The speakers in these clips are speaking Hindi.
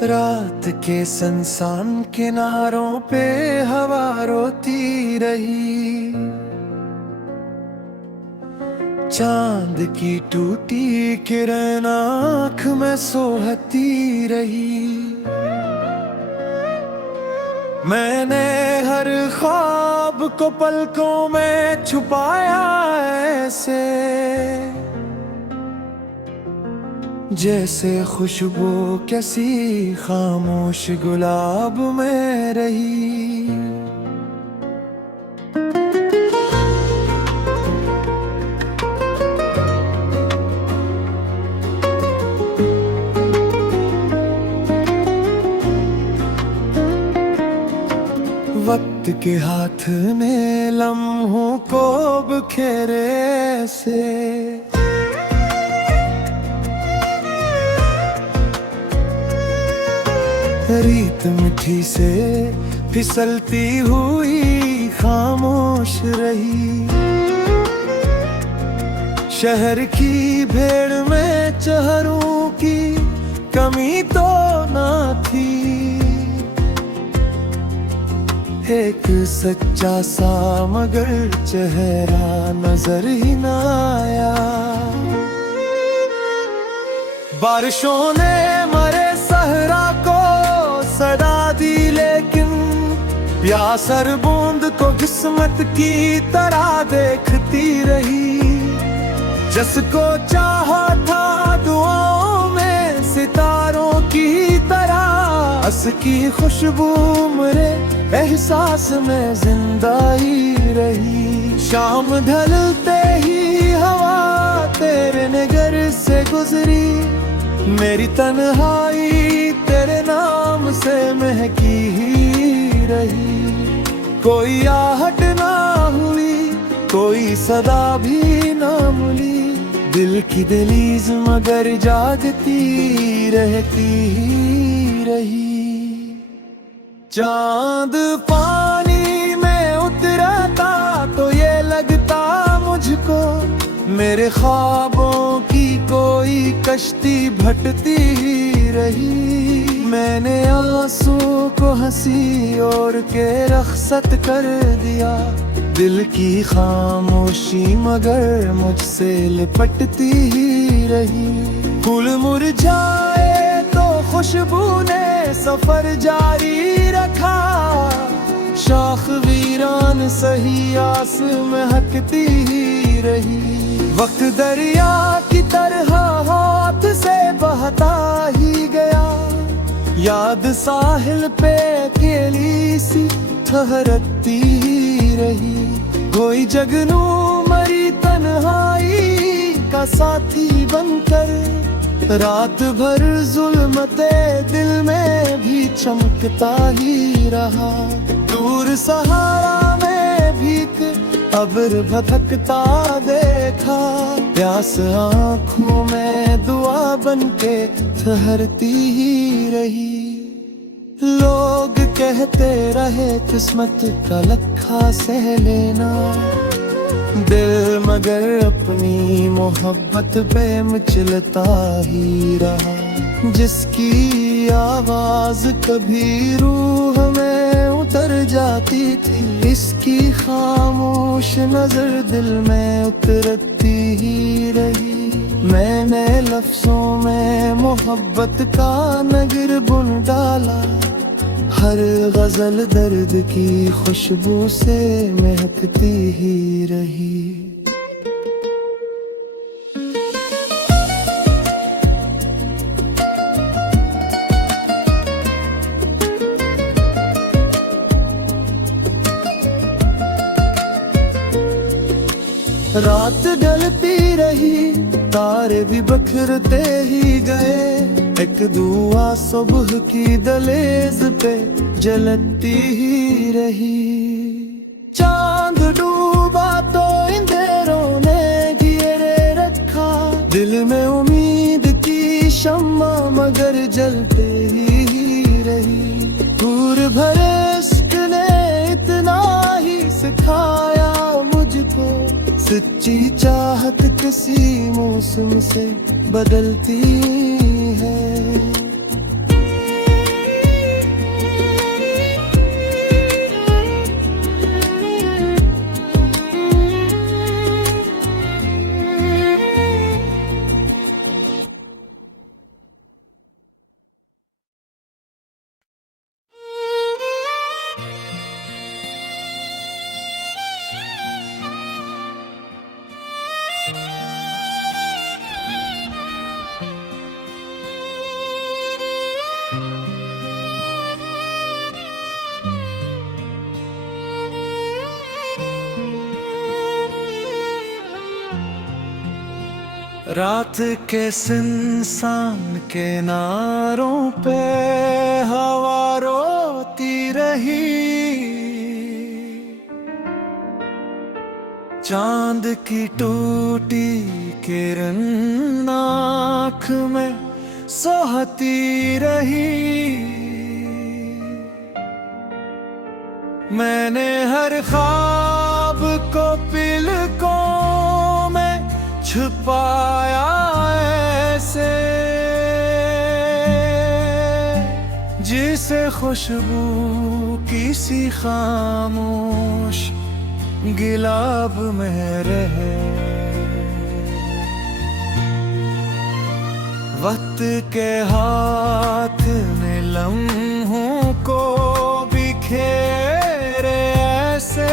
रात के सुनसान किनारों पे हवा रोती रही, चांद की टूटी किरण आँख में सोहती रही। मैंने हर ख्वाब को पलकों में छुपाया ऐसे, जैसे खुशबू कैसी खामोश गुलाब में रही। वक्त के हाथ ने लम्हों को बिखेरे से, रीत मिठी से फिसलती हुई खामोश रही। शहर की भीड़ में चेहरों की कमी तो ना थी, एक सच्चा सा मगर चेहरा नजर ही ना आया। बारिशों ने मरे सहरा को सदा दी, लेकिन प्यासर बूंद को किस्मत की तरह देखती रही। जिसको चाहा था दुआओं में सितारों की तरह, हंस की खुशबू मेरे एहसास में जिंदा ही रही। शाम ढलते ही हवा तेरे नगर से गुजरी, मेरी तन्हाई तेरे नाम से महकी ही रही। कोई आहट ना हुई, कोई सदा भी ना मिली, दिल की दहलीज मगर जागती रहती ही रही। चांद पानी में उतरता तो ये लगता मुझको, मेरे ख्वाबों की कोई कश्ती भटती ही रही। मैंने आंसू को हंसी और के रखसत कर दिया, दिल की खामोशी मगर मुझसे लिपटती ही रही। फूल मुरझाए तो खुशबू ने सफर जारी रखा, शाख वीरान सही आस महकती ही रही। वक्त दरिया की तरह हाथ से बहता ही गया, याद साहिल पे अकेली सी ठहरती ही रही। कोई जगनू मरी तन्हाई का साथी बनकर, रात भर जुल्मते दिल में भी चमकता ही रहा। दूर सहारा में भीख अब्र भटकता देखा, प्यास आँखों में दुआ बनके ठहरती ही रही। लोग कहते रहे किस्मत का लखा सह लेना, दिल मगर अपनी मोहब्बत पे मचलता ही रहा। जिसकी आवाज कभी रूह में उतर जाती थी, इसकी खामोश नजर दिल में उतरती ही रही। मैंने लफ्जों में मोहब्बत का नगर बुन डाला, हर गजल दर्द की खुशबू से महकती ही रही। रात ढलती रही, तारे भी बिखरते ही गए, एक दुआ सुबह की दहलीज पे जलती ही रही। चांद डूबा तो अंधेरों ने घेरे रखा, दिल में उम्मीद की शम्मा मगर जलते ही रही। दूर भरे इश्क ने इतना ही सिखाया मुझको, सच्ची चाहत किसी मौसम से बदलती है। रात के सुनसान किनारों पे हवा रोती रही, चांद की टूटी किरण आँख में सोहती रही। मैंने हर ख्वाब को पलकों में छुपाया ऐसे, जिसे खुशबू किसी खामोश गिलाब में रहे। वक्त के हाथ ने लम्हों को बिखेरे ऐसे,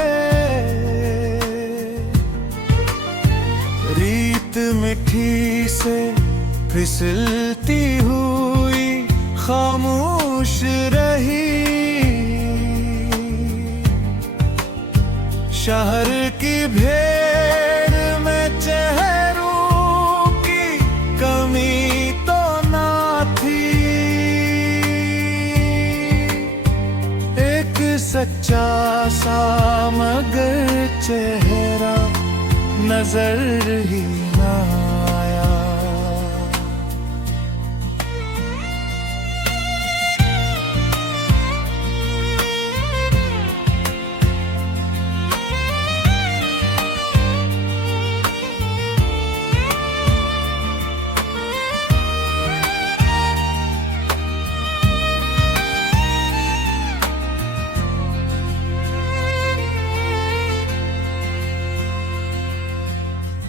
रीत मिठी से फिसलती हुई खामोश रही। शहर की भीड़ में चेहरों की कमी तो ना थी, एक सच्चा सा मगर चेहरा नजर ही ना आया।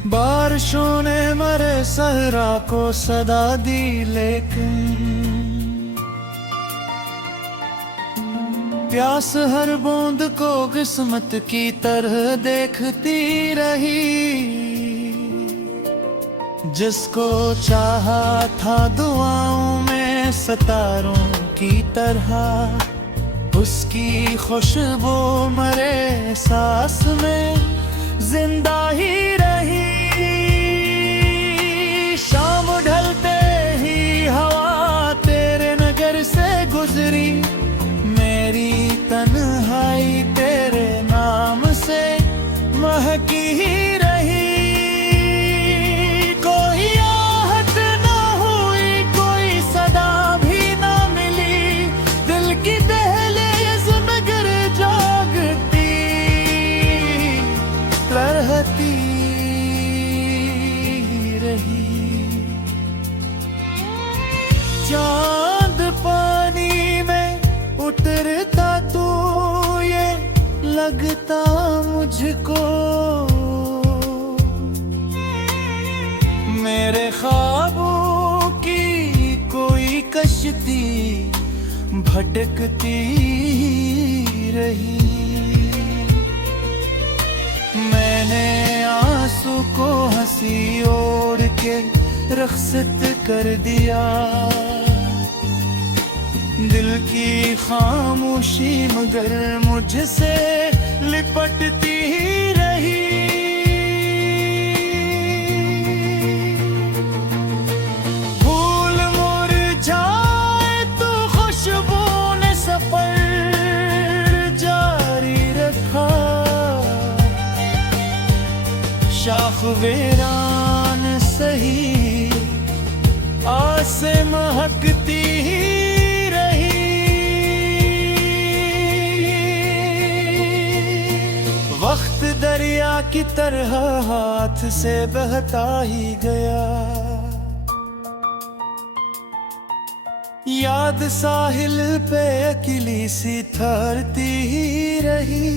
बारिशों ने मरे सहरा को सदा दी, लेकिन प्यास हर बूंद को किस्मत की तरह देखती रही। जिसको चाहा था दुआओं में सितारों की तरह, उसकी खुशबू मरे सांस में जिंदा ही रही। शाम ढलते ही हवा तेरे नगर से गुजरी, मेरी तन्हाई तेरे नाम से महकी ही रही। कोई आहट ना हुई, कोई सदा भी ना मिली, दिल की दहलीज मगर जागती रहती रही। चांद पानी में उतरता तो ये लगता मुझको, मेरे ख्वाबों की कोई कश्ती भटकती रही। मैंने आंसू को हंसी ओढ़ के रख्सत कर दिया, दिल की खामोशी मगर मुझसे लिपटती ही रही। फूल मुरझाए तो खुशबू ने सफर जारी रखा, शाख वीरान सही आस महकती ही रही। वक्त दरिया की तरह हाथ से बहता ही गया, याद साहिल पे अकेली सी ठहरती ही रही।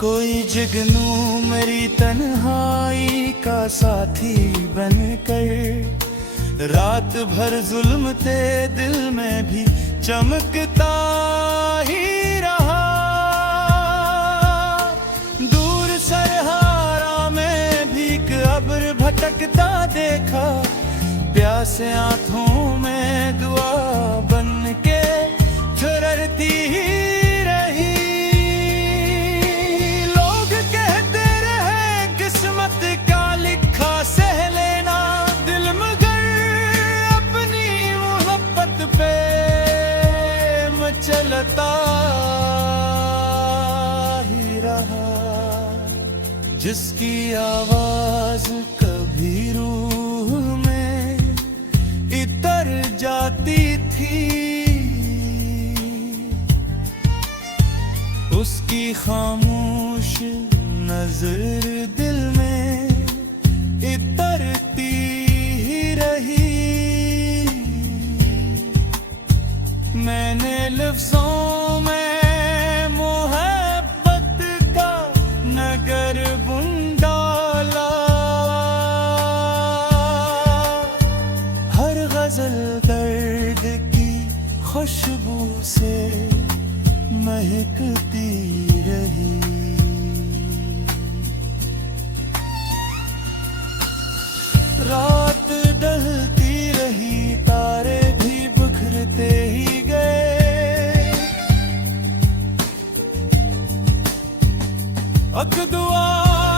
कोई जुगनू मेरी तन्हाई का साथी बनकर रात भर जुल्म ते दिल में भी चमकता ही रहा। दूर सरहारा में भी अब्र भटकता देखा, प्यासे आंखों में दुआ बन के झुरती ही रही। लोग कहते रहे किस्मत का उसकी आवाज कभी रूह में इतर जाती थी, उसकी खामोश नजर दिल में इतरती ही रही। मैंने लफ्जों में मोहब्बत का नगर बुन डाला, हर गजल दर्द की खुशबू से महकती रही। रात ढलती रही, तारे भी बिखरते ही गए। अक दुआ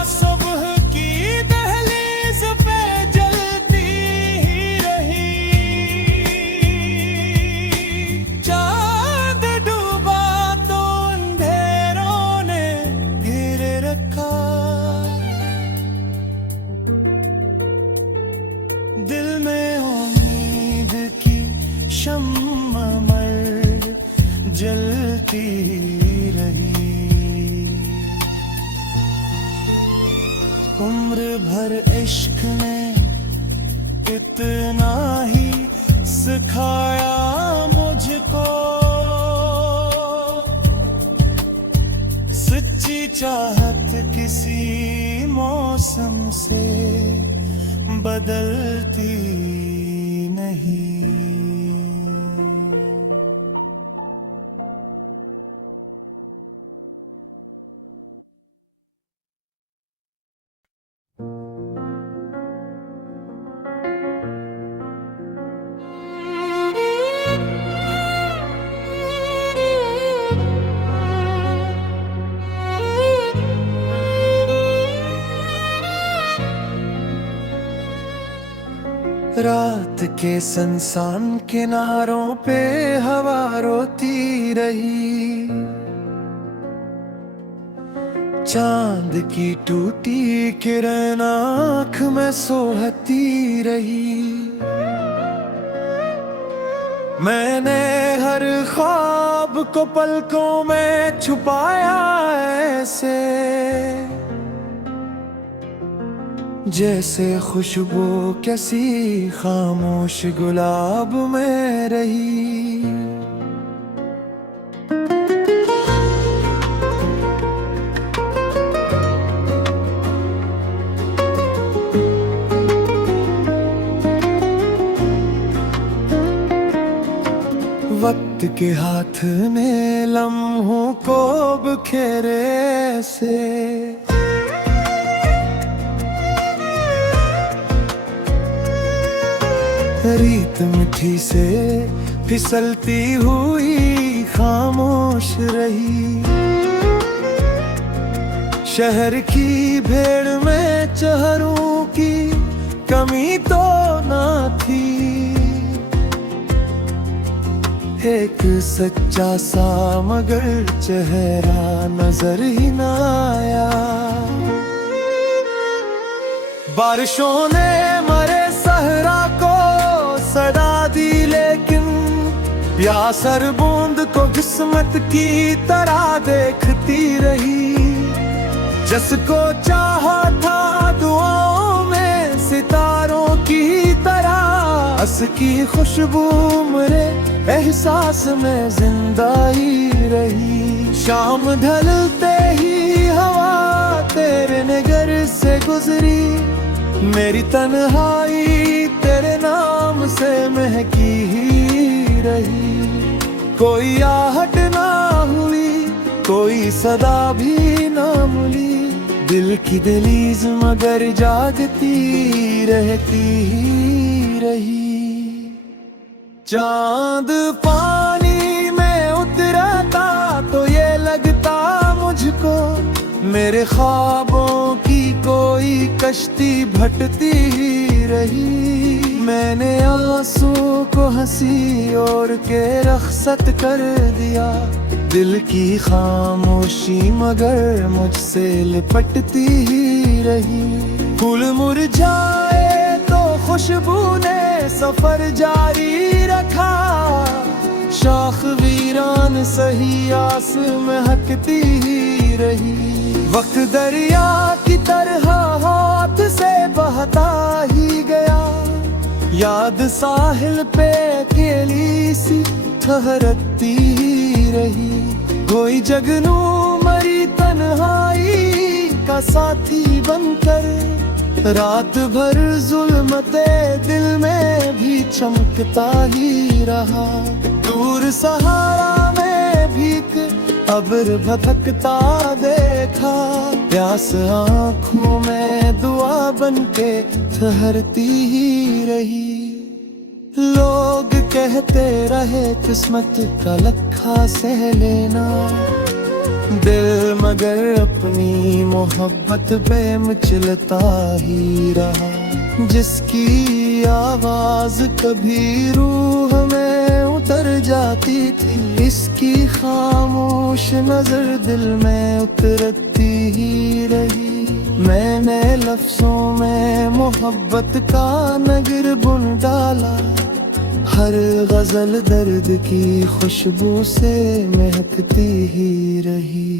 सुबह की दहलीज पे जलती ही रही। चांद डूबा तो अंधेरों ने घेरे रखा, दिल में उम्मीद की शम्मा मर जलती रही। उम्र भर इश्क ने इतना ही सिखाया मुझको, सच्ची चाहत किसी मौसम से बदलती नहीं। रात के सुनसान किनारों पे हवा रोती रही, चांद की टूटी किरण आँख में सोहती रही। मैंने हर ख्वाब को पलकों में छुपाया ऐसे, जैसे खुशबू कैसी खामोश गुलाब में रही। वक्त के हाथ ने लम्हों को बिखेरे से, रीत मिठी से फिसलती हुई खामोश रही। शहर की भीड़ में चेहरों की कमी तो ना थी, एक सच्चा सा मगर चेहरा नजर ही ना आया। बारिशों ने मरे सहरा को सड़ा दी, लेकिन प्यासर बूंद को किस्मत की तरह देखती रही। जिसको चाहा था दुआओं में सितारों की तरह, हंस की खुशबू मेरे एहसास में जिंदा ही रही। शाम ढलते ही हवा तेरे नगर से गुजरी, मेरी तन्हाई तेरे नाम से महकी ही रही। कोई आहट ना हुई, कोई सदा भी ना मिली, दिल की दहलीज मगर जागती रहती ही रही। चांद पानी में उतरा था तो ये लगता मुझको, मेरे ख्वाबों की कोई कश्ती भटती ही रही। मैंने आंसू को हंसी और के रख्सत कर दिया, दिल की खामोशी मगर मुझसे लिपटती ही रही। फूल मुरझाए तो खुशबू ने सफर जारी रखा, शाख वीरान सही आस महकती ही रही। वक्त दरिया की तरह हाथ से बहता ही गया, याद साहिल पे अकेली सी ठहरती ही रही। कोई जगनू मरी तन्हाई का साथी बनकर, रात भर जुल्मते दिल में भी चमकता ही रहा। दूर सहारा में भीख अब्र भटकता देखा, प्यास आँखों में दुआ बनके ठहरती ही रही। लोग कहते रहे किस्मत का लखा सह लेना, दिल मगर अपनी मोहब्बत पे मचलता ही रहा। जिसकी आवाज कभी रूह में उतर जाती थी, इसकी खामोश नजर दिल में उतरती ही रही। मैंने लफ्जों में मोहब्बत का नगर बुन डाला, हर गजल दर्द की खुशबू से महकती ही रही।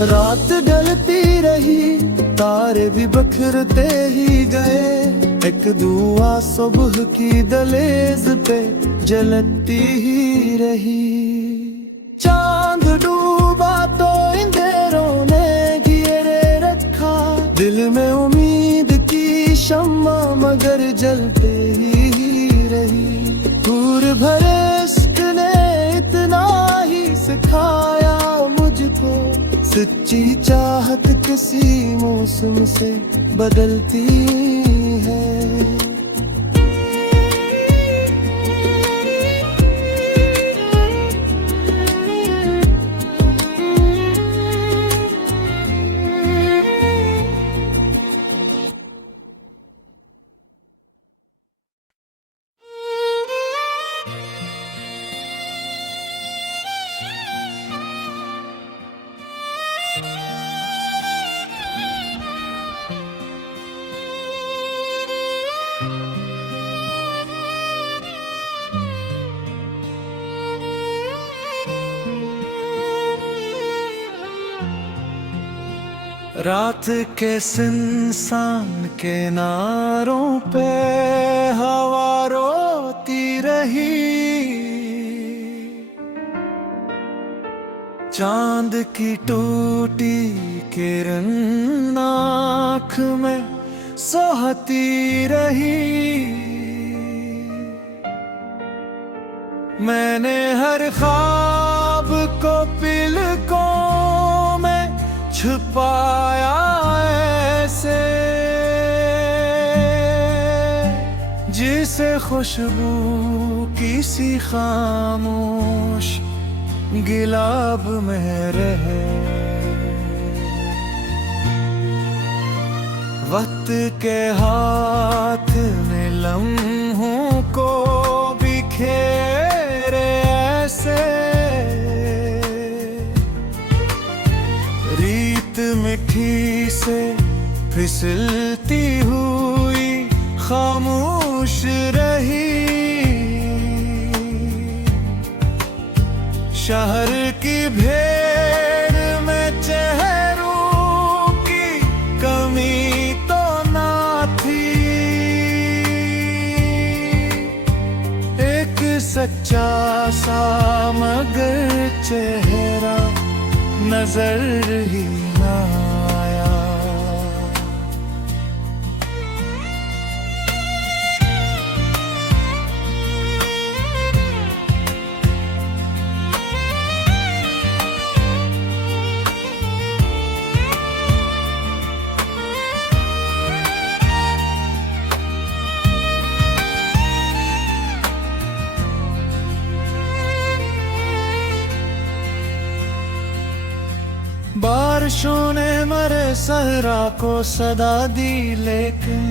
रात ढलती रही, तारे भी बखरते ही गए, एक दुआ सुबह की दहलीज पे जलती ही रही। चांद डूबा तो अंधेरों ने घेरे रखा, दिल में उम्मीद की शम्मा मगर जलते ही रही। दूर भरे इश्क ने इतना ही सिखाया मुझको, सच्ची चाहत किसी मौसम से बदलती है। रात के सुनसान किनारों पे हवा रोती रही, चांद की टूटी किरण आँख में सोहती रही। मैंने हर ख्वाब को पलकों में छुपाया ऐसे, जिसे खुशबू किसी खामोश गिलाब में रहे। वक्त के हाथ में लम्हों को बिखेरे ऐसे, रीत मिठी से फिसलती हुई खामोश रही। शहर की भीड़ में चेहरों की कमी तो ना थी, एक सच्चा सा मगर चेहरा नजर ही ना आया। बारिशों ने मरे सहरा को सदा दी, लेकिन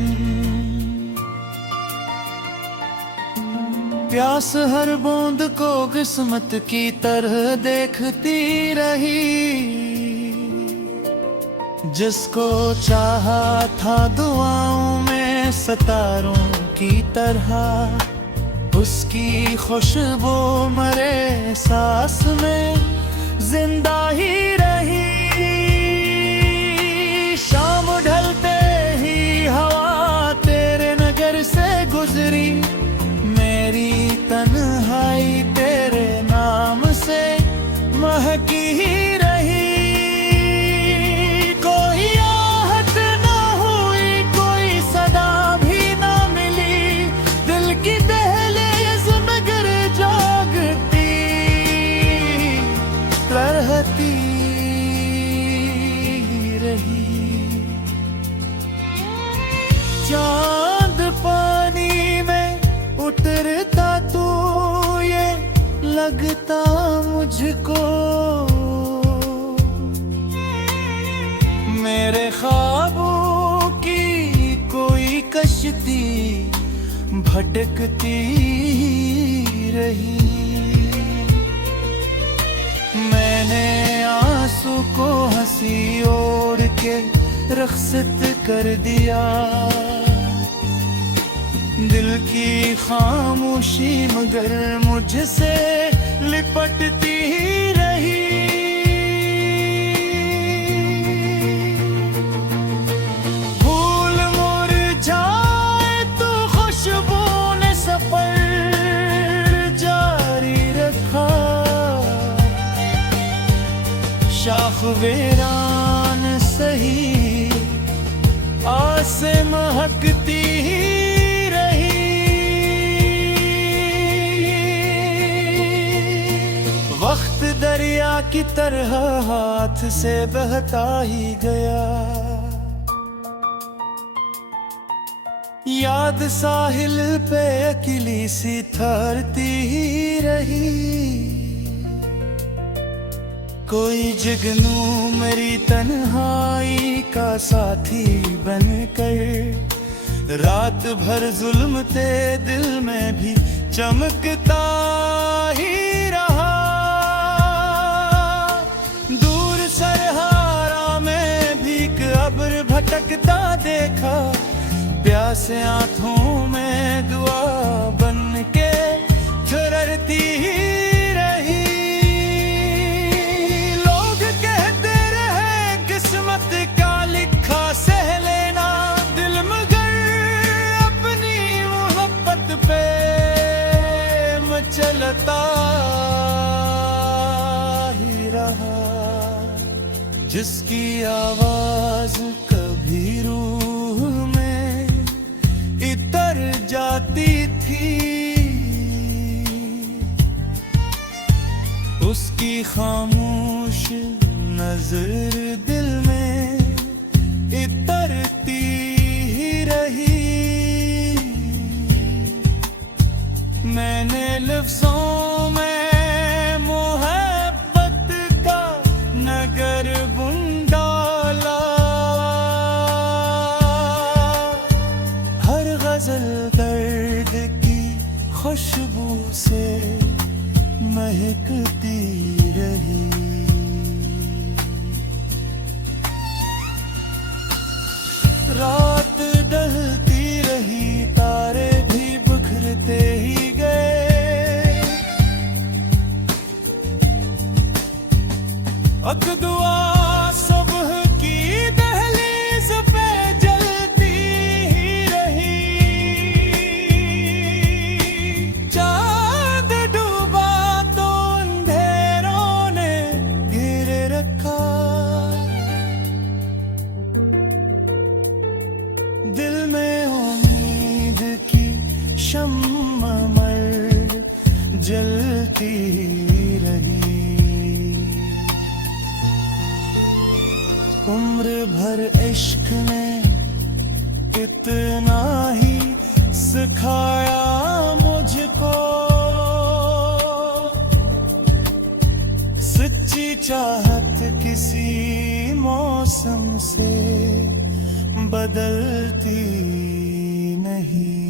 प्यास हर बूंद को किस्मत की तरह देखती रही। जिसको चाहा था दुआओं में सितारों की तरह, उसकी खुशबू मरे सांस में जिंदा ही रही। शाम ढलते ही हवा तेरे नगर से गुजरी, मेरी तन्हाई तेरे नाम से महकी ही रही। कोई आहट ना हुई, कोई सदा भी ना मिली, दिल की दहलीज मगर जागती रहती रही। चांद पानी में उतरता तू ये लगता मुझको, मेरे ख्वाबों की कोई कश्ती भटकती रही। मैंने आंसू को हंसी ओढ़ के रखसत कर दिया, दिल की खामोशी मगर मुझसे लिपटती ही रही। फूल मुरझाए तो खुशबू ने सफर जारी रखा, शाख वीरान सही आस महकती ही रही। वक्त दरिया की तरह हाथ से बहता ही गया, याद साहिल पे अकेली सी ठहरती ही रही। कोई जुगनू मेरी तन्हाई का साथी बनकर, रात भर जुल्म ते दिल में भी चमकता ही रहा। दूर सरहारा में भी अब्र भटकता देखा, प्यासे आंखों में दुआ बन के ठहरती ही रही। लोग कहते रहे किस्मत का लिखा सह लेना, दिल मगर अपनी मोहब्बत पे मचलता ही रहा। जिसकी आवाज कभी रूह में इतर जाती थी, उसकी खामोश नजर दिल में इतरती ही रही। मैंने लफ्जों में मोहब्बत का नगर बुन डाला, हर गजल दर्द की खुशबू से महकती रही। रात ढलती रही, तारे भी बिखरते ही गए। अक दुआ सुबह की दहलीज पे जलती ही रही। चांद डूबा तो अंधेरों ने घेरे रखा, दिल में उम्मीद की शम्मा मर जलती रही। उम्र भर इश्क ने इतना ही सिखाया मुझको, सच्ची चाहत किसी मौसम से बदलती नहीं।